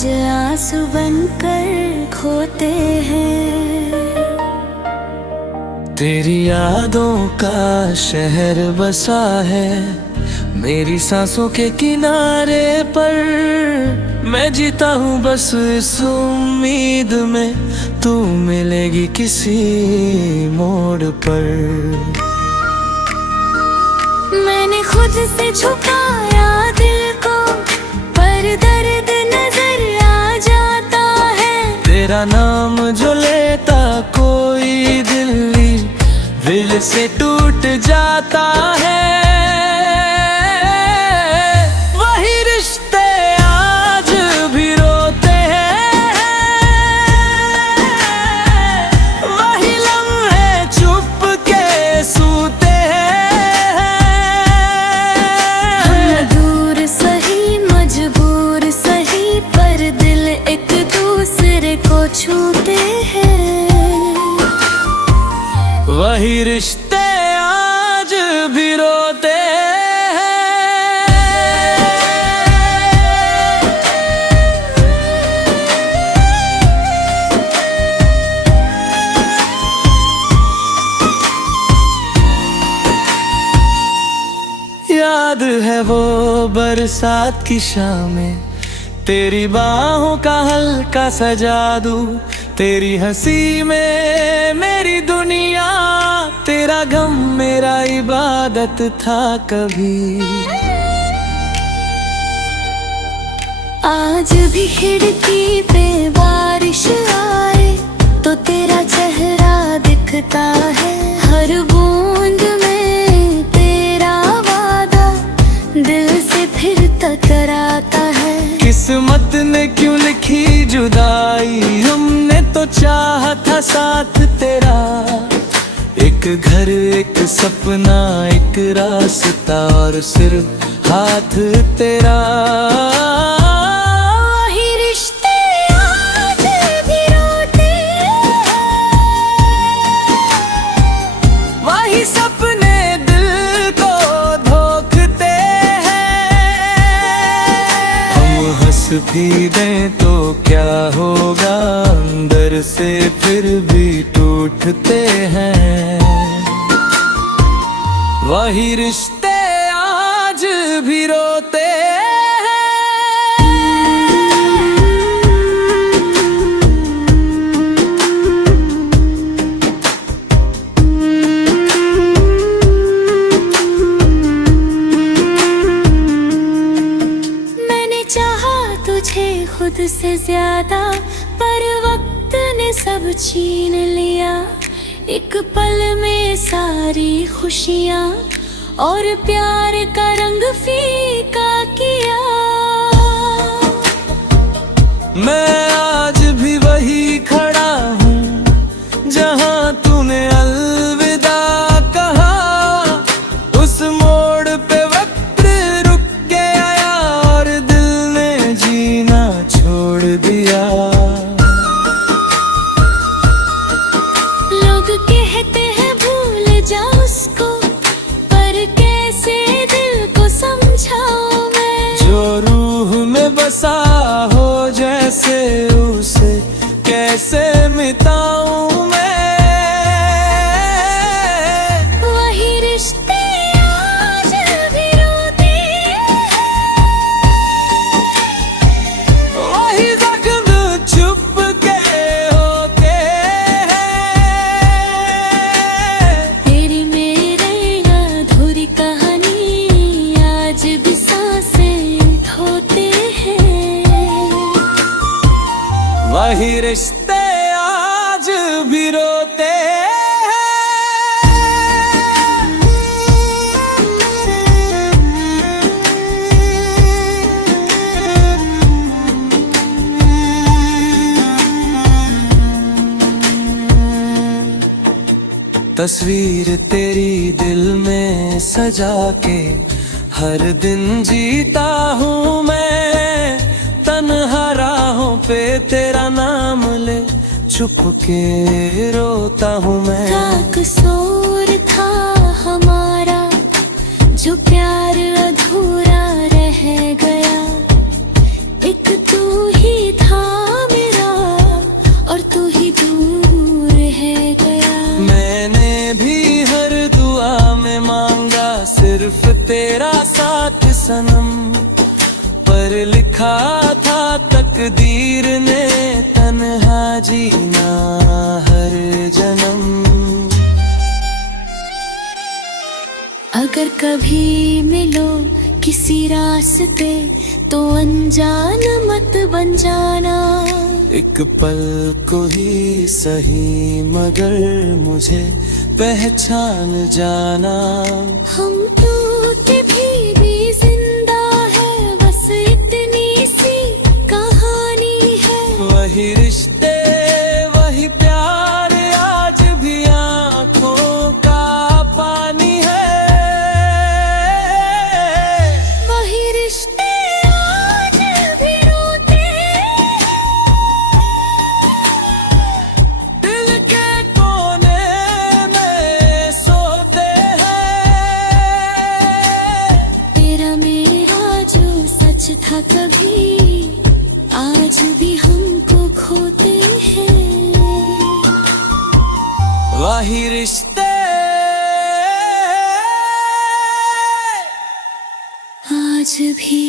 आज आंसू बनकर खोते हैं। तेरी यादों का शहर बसा है मेरी सांसों के किनारे पर। मैं जीता हूँ बस इस उम्मीद में तू मिलेगी किसी मोड़ पर। मैंने खुद से छुपाया दिल को पर दर्द नजर आ जाता है। तेरा नाम जो लेता कोई दिल से टूट जाता है। वही रिश्ते आज भी रोते हैं, वही लम्हे चुप के सूते हैं। हम दूर सही मजबूर सही पर दिल एक दूसरे को छूते हैं। वही रिश्ते आज भी रोते हैं। याद है वो बरसात की शामें, तेरी बाहों का हल्का सा जादू। तेरी हंसी में मेरी दुनिया, तेरा गम मेरा इबादत था कभी। आज भी खिड़की पे बारिश आए तो तेरा चेहरा दिखता है। हर बूंद में तेरा वादा दिल से फिर टकराता है। किस्मत ने क्यों लिखी जुदाई, हमने तो चाहा था साथ तेरा। एक घर एक सपना एक रास्ता और सिर्फ हाथ तेरा। वही रिश्ते आज भी रोते हैं, वही सपने दिल को धोखते हैं। हम हंस भी दें तो क्या होगा, अंदर से फिर भी टूटते हैं। वही रिश्ते आज भी रोते हैं। मैंने चाहा तुझे खुद से ज्यादा पर वक्त ने सब छीन लिया। एक पल में सारी खुशियाँ और प्यार का रंग फीका किया। मैं आज भी वही खड़ा हूँ जहाँ तूने अलविदा कहा। उस मोड़ पे वक्त रुक के आया और दिल ने जीना छोड़ दिया। लोग कहते हैं भूल जा उसको, पर कैसे दिल को समझाऊं मैं। जो रूह में बसा हो जैसे उसे कैसे मिटाऊं मैं। वही रिश्ते आज भी रोते हैं, वही जख्म चुप के होते हैं। तेरी मेरे अधूरी कहानी आज भी सांसें धोते हैं। वही रिश्ते आज भी रोते हैं। तस्वीर तेरी दिल में सजा के हर दिन जीता हूँ मैं। तन्हा राहों पे तेरा नाम ले छुप के रोता हूँ मैं। क्या कसूर था हमारा जो प्यार अधूरा रह गया। एक तू ही था मेरा और तू ही दूर है गया। मैंने भी हर दुआ में मांगा सिर्फ तेरा साथ सनम, पर लिखा था तकदीर ने तन्हा जीना हर जन्म। अगर कभी मिलो किसी रास्ते तो अनजान मत बन जाना। एक पल को ही सही मगर मुझे पहचान जाना। हम टूटे भी जिंदा है, बस इतनी सी कहानी है। वही रिश्ते वही प्यार आज भी आंखों का पानी है। वही रिश्ते आज भी रोते हैं, दिल के कोने में सोते हैं। तेरा मेरा जो सच था कभी आज भी हमको खोते हैं। वही रिश्ते आज भी